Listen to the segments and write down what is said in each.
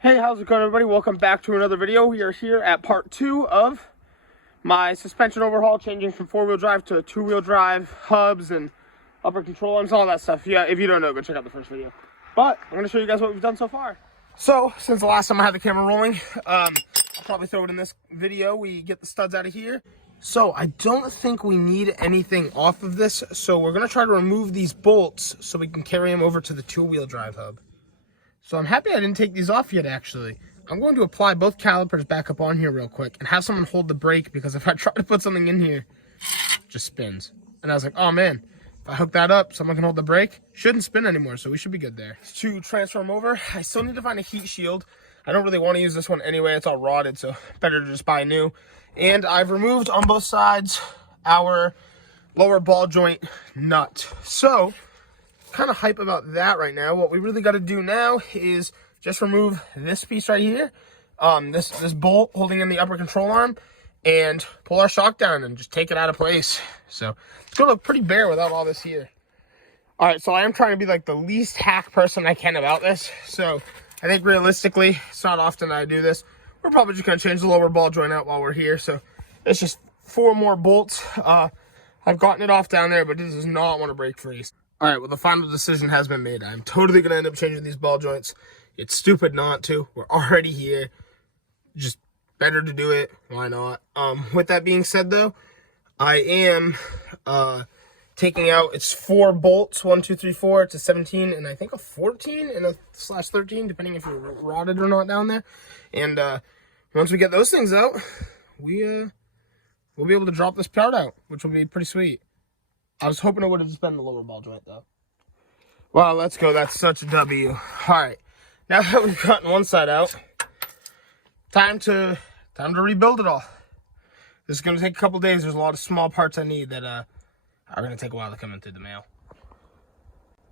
Hey, how's it going, everybody? Welcome back to another video. We are here at part 2 of my suspension overhaul, changing from 4-wheel drive to 2-wheel drive, hubs and upper control arms, all that stuff. Yeah, if you don't know, go check out the first video. But I'm going to show you guys what we've done so far. So, since the last time I had the camera rolling, I'll probably throw it in this video. We get the studs out of here. So, I don't think we need anything off of this, so we're going to try to remove these bolts so we can carry them over to the 2-wheel drive hub. So I'm happy I didn't take these off yet, actually. I'm going to apply both calipers back up on here real quick and have someone hold the brake, because if I try to put something in here, it just spins. And I was like, oh man, if I hook that up, someone can hold the brake. Shouldn't spin anymore, so we should be good there. To transfer them over, I still need to find a heat shield. I don't really want to use this one anyway. It's all rotted, so better to just buy new. And I've removed on both sides our lower ball joint nut. So kind of hype about that right now. What we really got to do now is just remove this piece right here, this bolt holding in the upper control arm, and pull our shock down and just take it out of place. So it's gonna look pretty bare without all this here. All right, so I am trying to be like the least hack person I can about this. So I think realistically, it's not often that I do this. We're probably just gonna change the lower ball joint out while we're here. So it's just 4 more bolts. I've gotten it off down there, but it does not want to break free. All right, well, the final decision has been made. I'm totally going to end up changing these ball joints. It's stupid not to. We're already here. Just better to do it. Why not? With that being said, though, I am taking out, it's 4 bolts, 1, 2, 3, 4, to 17, and I think a 14 and a /13, depending if you're rotted or not down there. And once we get those things out, we'll be able to drop this part out, which will be pretty sweet. I was hoping it would have just been the lower ball joint, though. Well, let's go. That's such a W. All right. Now that we've gotten one side out, time to rebuild it all. This is going to take a couple days. There's a lot of small parts I need that are going to take a while to come in through the mail.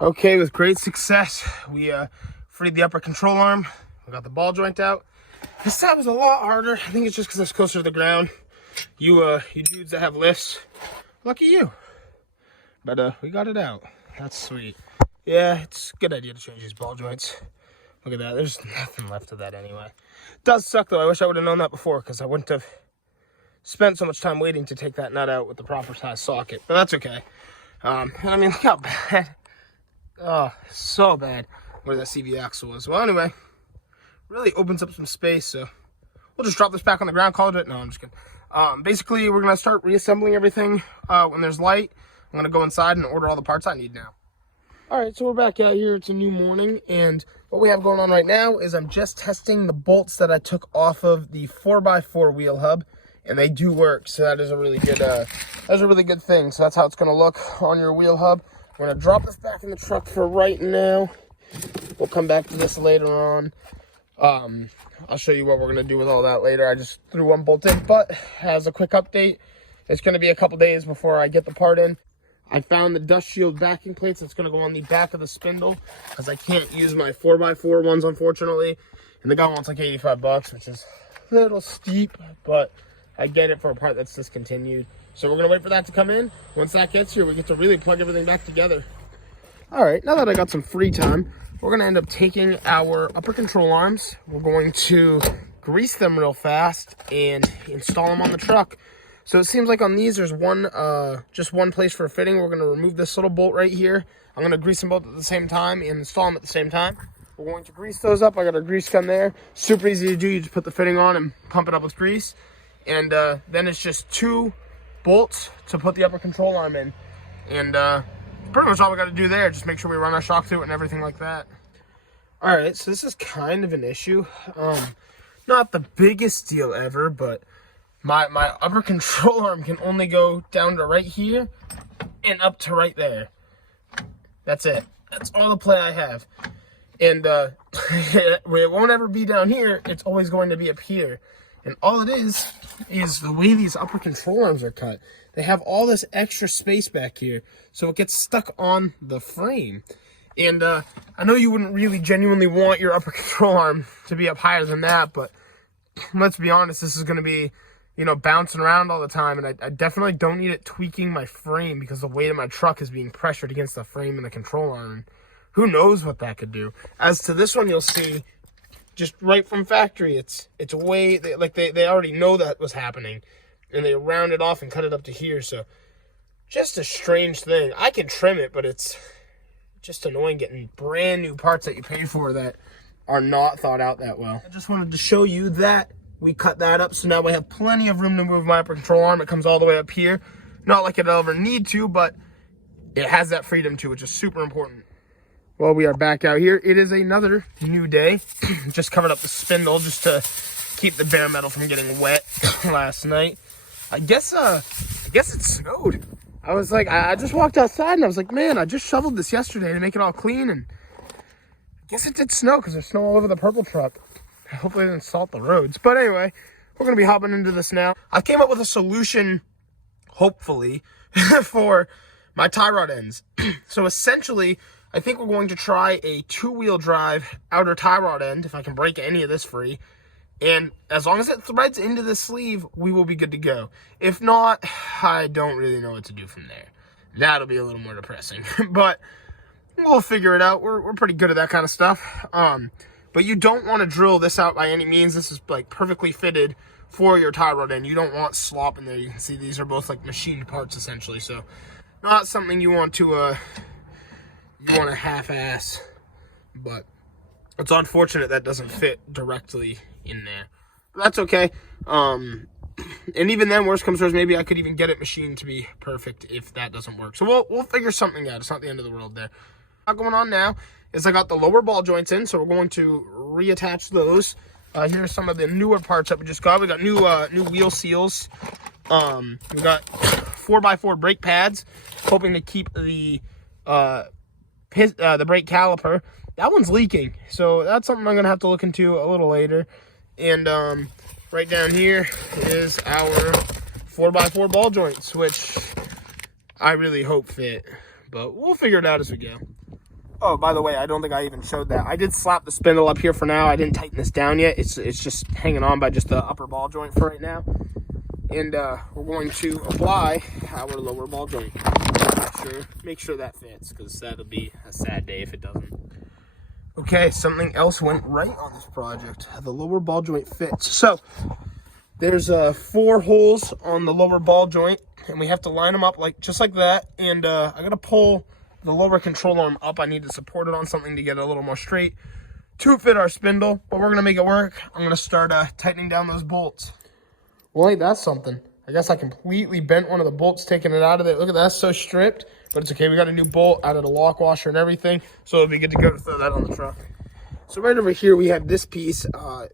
Okay, with great success, we freed the upper control arm. We got the ball joint out. This side was a lot harder. I think it's just because it's closer to the ground. You dudes that have lifts, lucky you. But we got it out. That's sweet. Yeah, it's a good idea to change these ball joints. Look at that. There's nothing left of that anyway. It does suck, though. I wish I would have known that before, because I wouldn't have spent so much time waiting to take that nut out with the proper size socket. But that's okay. And I mean, look how bad. Oh, so bad where that CV axle was. Well, anyway, really opens up some space, so we'll just drop this back on the ground, call it. No, I'm just kidding. Basically, we're going to start reassembling everything when there's light. I'm going to go inside and order all the parts I need now. All right, so we're back out here. It's a new morning, and what we have going on right now is I'm just testing the bolts that I took off of the 4x4 wheel hub, and they do work. So that is a really good thing. So that's how it's going to look on your wheel hub. We're going to drop this back in the truck for right now. We'll come back to this later on. I'll show you what we're going to do with all that later. I just threw one bolt in, but as a quick update, it's going to be a couple days before I get the part in. I found the dust shield backing plates that's going to go on the back of the spindle, because I can't use my 4x4 ones, unfortunately. And the guy wants like $85, which is a little steep, but I get it for a part that's discontinued. So we're going to wait for that to come in. Once that gets here, we get to really plug everything back together. All right, now that I got some free time, we're going to end up taking our upper control arms. We're going to grease them real fast and install them on the truck. So it seems like on these, there's just one place for a fitting. We're going to remove this little bolt right here. I'm going to grease them both at the same time and install them at the same time. We're going to grease those up. I got a grease gun there. Super easy to do. You just put the fitting on and pump it up with grease. And then it's just 2 bolts to put the upper control arm in. And pretty much all we got to do there. Just make sure we run our shock through it and everything like that. All right, so this is kind of an issue. Not the biggest deal ever, but my upper control arm can only go down to right here and up to right there. That's it. That's all the play I have. And it won't ever be down here. It's always going to be up here. And all it is the way these upper control arms are cut. They have all this extra space back here, so it gets stuck on the frame. And I know you wouldn't really genuinely want your upper control arm to be up higher than that, but let's be honest, this is going to be, you know, bouncing around all the time, and I definitely don't need it tweaking my frame, because the weight of my truck is being pressured against the frame and the control arm. Who knows what that could do. As to this one, you'll see just right from factory. It's way, they already know that was happening, and they round it off and cut it up to here. So just a strange thing. I can trim it, but it's just annoying getting brand new parts that you paid for that are not thought out that well. I just wanted to show you that we cut that up, so now we have plenty of room to move my upper control arm. It comes all the way up here. Not like it'll ever need to, but it has that freedom to, which is super important. Well, we are back out here. It is another new day. Just covered up the spindle just to keep the bare metal from getting wet last night. I guess it snowed. I was like, I just walked outside and I was like, man, I just shoveled this yesterday to make it all clean, and I guess it did snow because there's snow all over the purple truck. Hopefully it didn't salt the roads. But anyway, we're going to be hopping into this now. I came up with a solution, hopefully, for my tie rod ends. So essentially, I think we're going to try a 2-wheel drive outer tie rod end, if I can break any of this free. And as long as it threads into the sleeve, we will be good to go. If not, I don't really know what to do from there. That'll be a little more depressing. But we'll figure it out. We're pretty good at that kind of stuff. But you don't want to drill this out by any means. This is like perfectly fitted for your tie rod end. You don't want slop in there. You can see these are both like machined parts essentially. So not something you want to half-ass. But it's unfortunate that doesn't fit directly in there. But that's okay. And even then, worst comes to worst, maybe I could even get it machined to be perfect if that doesn't work. So we'll figure something out. It's not the end of the world there. What's going on now is I got the lower ball joints in, so we're going to reattach those. Here's some of the newer parts that we just got. We got new wheel seals. We got 4x4 brake pads, hoping to keep the brake caliper. That one's leaking, so that's something I'm gonna have to look into a little later. And right down here is our 4x4 ball joints, which I really hope fit, but we'll figure it out as we go. Oh, by the way, I don't think I even showed that. I did slap the spindle up here for now. I didn't tighten this down yet. It's just hanging on by just the upper ball joint for right now. And we're going to apply our lower ball joint. Make sure that fits, because that'll be a sad day if it doesn't. Okay, something else went right on this project. The lower ball joint fits. So there's 4 holes on the lower ball joint, and we have to line them up just like that. And I gotta pull the lower control arm up. I need to support it on something to get it a little more straight to fit our spindle, but we're gonna make it work. I'm gonna start tightening down those bolts. Well, ain't that something? I guess I completely bent one of the bolts, taking it out of there. Look at that, so stripped. But it's okay, we got a new bolt out of the lock washer and everything, so it'll be good to go to throw that on the truck. So right over here, we have this piece.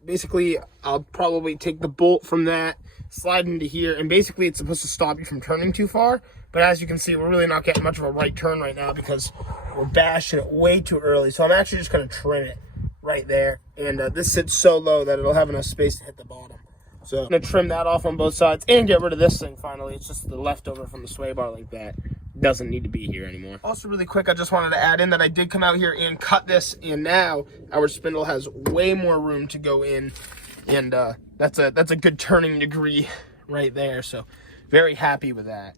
Basically, I'll probably take the bolt from that, slide into here, and basically it's supposed to stop you from turning too far. But as you can see, we're really not getting much of a right turn right now because we're bashing it way too early. So I'm actually just gonna trim it right there. And this sits so low that it'll have enough space to hit the bottom. So I'm gonna trim that off on both sides and get rid of this thing finally. It's just the leftover from the sway bar like that. Doesn't need to be here anymore. Also really quick, I just wanted to add in that I did come out here and cut this, and now our spindle has way more room to go in, and that's a good turning degree right there. So very happy with that.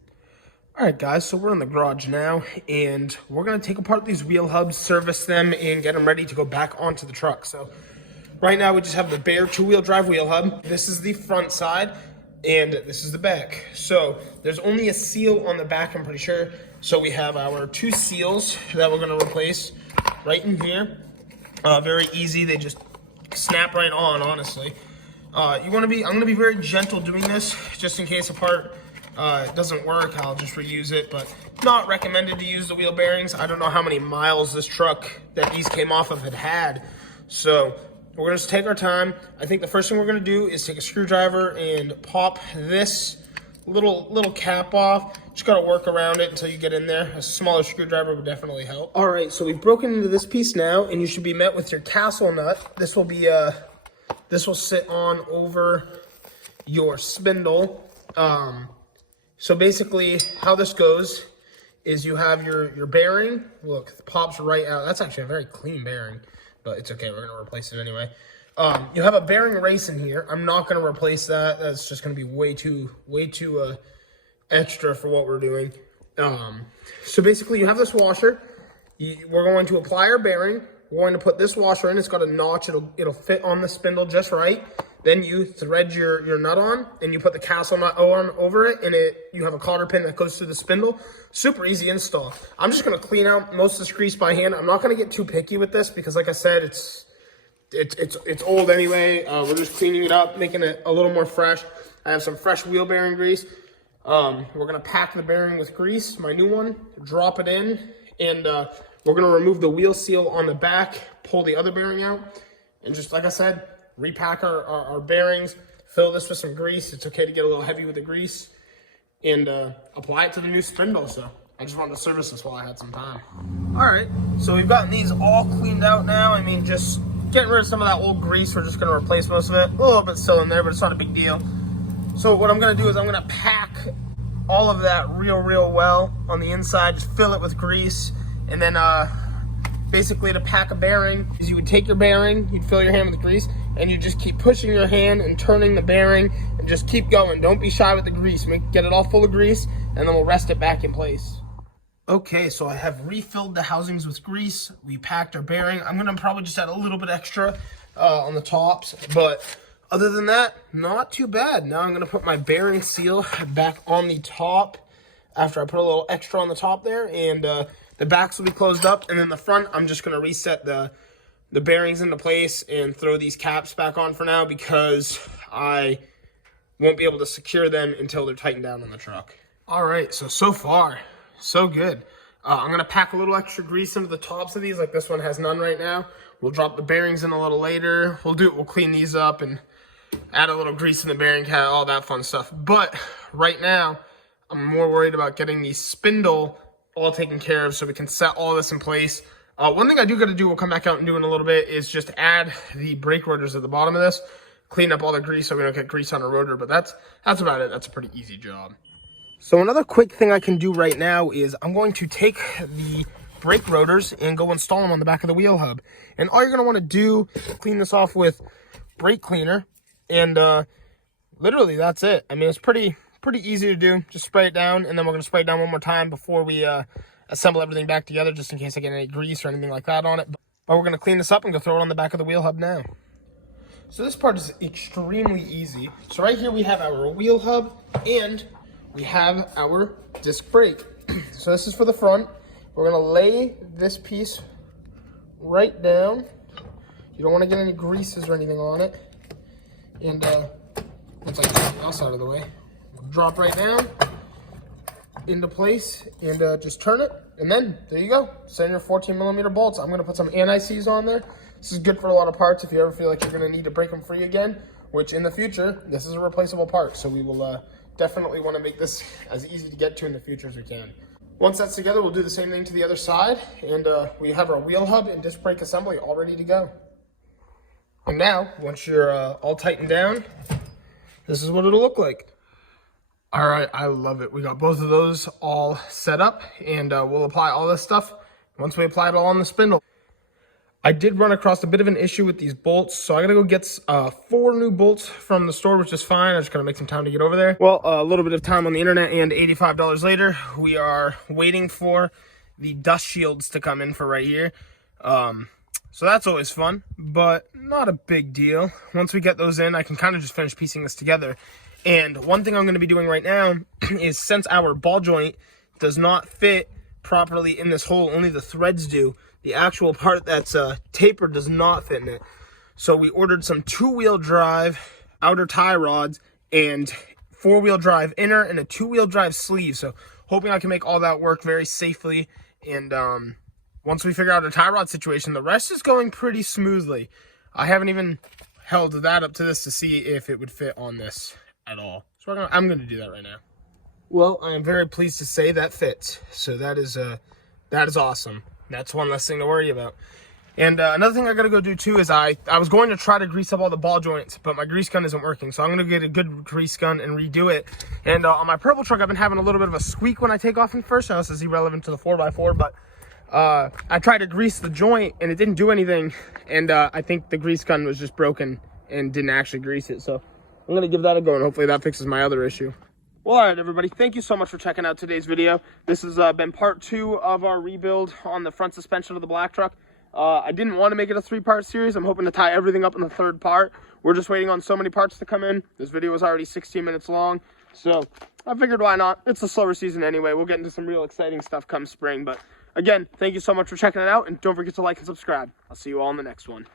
All right, guys, so we're in the garage now, and we're gonna take apart these wheel hubs, service them, and get them ready to go back onto the truck. So right now we just have the bare 2-wheel drive wheel hub. This is the front side, and this is the back. So there's only a seal on the back, I'm pretty sure. So we have our 2 seals that we're gonna replace right in here. Very easy, they just snap right on, honestly. I'm gonna be very gentle doing this, just in case a part doesn't work. I'll just reuse it, but not recommended to use the wheel bearings. I don't know how many miles this truck that these came off of had. So we're gonna just take our time. I think the first thing we're gonna do is take a screwdriver and pop this little cap off. Just gotta work around it until you get in there. A smaller screwdriver would definitely help. All right, so we've broken into this piece now, and you should be met with your castle nut. This will be this will sit on over your spindle. So basically how this goes is you have your bearing. Look, it pops right out. That's actually a very clean bearing, but it's okay, we're gonna replace it anyway. You have a bearing race in here. I'm not gonna replace that. That's just gonna be way too extra for what we're doing. So basically you have this washer. We're going to apply our bearing. we're going to put this washer in. It's got a notch. It'll fit on the spindle just right. Then you thread your nut on, and you put the castle nut on over it, and you have a cotter pin that goes through the spindle. Super easy install. I'm just going to clean out most of this grease by hand. I'm not going to get too picky with this because, like I said, it's old anyway. We're just cleaning it up, making it a little more fresh. I have some fresh wheel bearing grease. We're going to pack the bearing with grease, my new one, drop it in, and we're going to remove the wheel seal on the back, pull the other bearing out, and just like I said, repack our bearings, fill this with some grease. It's okay to get a little heavy with the grease, and apply it to the new spindle. So I just wanted to service this while I had some time. All right, so we've gotten these all cleaned out now. I mean, just getting rid of some of that old grease. We're just going to replace most of it. A little bit still in there, but it's not a big deal. So what I'm going to do is I'm going to pack all of that real well on the inside, just fill it with grease, and then basically to pack a bearing is you would take your bearing, you'd fill your hand with grease, and you just keep pushing your hand and turning the bearing and just keep going. Don't be shy with the grease. Get it all full of grease, and then we'll rest it back in place. Okay, so I have refilled the housings with grease. We packed our bearing. I'm gonna probably just add a little bit extra on the tops, but other than that, not too bad. Now I'm gonna put my bearing seal back on the top after I put a little extra on the top there, and the backs will be closed up, and then the front, I'm just gonna reset the bearings into place and throw these caps back on for now because I won't be able to secure them until they're tightened down on the truck. All right, so far, so good. I'm gonna pack a little extra grease into the tops of these, like this one has none right now. We'll drop the bearings in a little later. We'll clean these up and add a little grease in the bearing cap, all that fun stuff. But right now, I'm more worried about getting the spindle all taken care of so we can set all this in place. One thing I do got to do, we'll come back out and do in a little bit, is just add the brake rotors at the bottom of this, clean up all the grease so we don't get grease on a rotor, but that's about it. That's a pretty easy job. So another quick thing I can do right now is I'm going to take the brake rotors and go install them on the back of the wheel hub. And all you're going to want to do, clean this off with brake cleaner, and literally that's it. I mean, it's pretty easy to do. Just spray it down, and then we're going to spray it down one more time before we assemble everything back together, just in case I get any grease or anything like that on it. But we're going to clean this up and go throw it on the back of the wheel hub now. So this part is extremely easy. So right here we have our wheel hub, and we have our disc brake. So this is for the front. We're going to lay this piece right down. You don't want to get any greases or anything on it. And once I get everything else out of the way, drop right down into place and just turn it, and then there you go. Send your 14mm bolts. I'm going to put some anti-seize on there. This is good for a lot of parts if you ever feel like you're going to need to break them free again, which in the future, this is a replaceable part, so we will definitely want to make this as easy to get to in the future as we can. Once that's together, we'll do the same thing to the other side, and we have our wheel hub and disc brake assembly all ready to go. And now, once you're all tightened down, this is what it'll look like. All right, I love it. We got both of those all set up, and we'll apply all this stuff once we apply it all on the spindle. I did run across a bit of an issue with these bolts, so I gotta go get 4 new bolts from the store, which is fine. I just gotta make some time to get over there. Well, a little bit of time on the internet, and $85 later, we are waiting for the dust shields to come in for right here. So that's always fun, but not a big deal. Once we get those in, I can kind of just finish piecing this together. And one thing I'm going to be doing right now is, since our ball joint does not fit properly in this hole, only the threads do, the actual part that's tapered does not fit in it. So we ordered some 2-wheel drive outer tie rods and 4-wheel drive inner and a 2-wheel drive sleeve. So hoping I can make all that work very safely. And once we figure out a tie rod situation, the rest is going pretty smoothly. I haven't even held that up to this to see if it would fit on this at all. So I'm going to do that right now. Well, I am very pleased to say that fits. So that is awesome. That's one less thing to worry about. And another thing I got to go do too is I was going to try to grease up all the ball joints, but my grease gun isn't working. So I'm going to get a good grease gun and redo it. And on my purple truck, I've been having a little bit of a squeak when I take off in first. Now this is irrelevant to the 4x4, but I tried to grease the joint and it didn't do anything. And I think the grease gun was just broken and didn't actually grease it. So I'm going to give that a go, and hopefully that fixes my other issue. Well, all right, everybody. Thank you so much for checking out today's video. This has been part 2 of our rebuild on the front suspension of the black truck. I didn't want to make it a 3-part series. I'm hoping to tie everything up in the 3rd part. We're just waiting on so many parts to come in. This video was already 16 minutes long, so I figured why not. It's the slower season anyway. We'll get into some real exciting stuff come spring. But again, thank you so much for checking it out, and don't forget to like and subscribe. I'll see you all in the next one.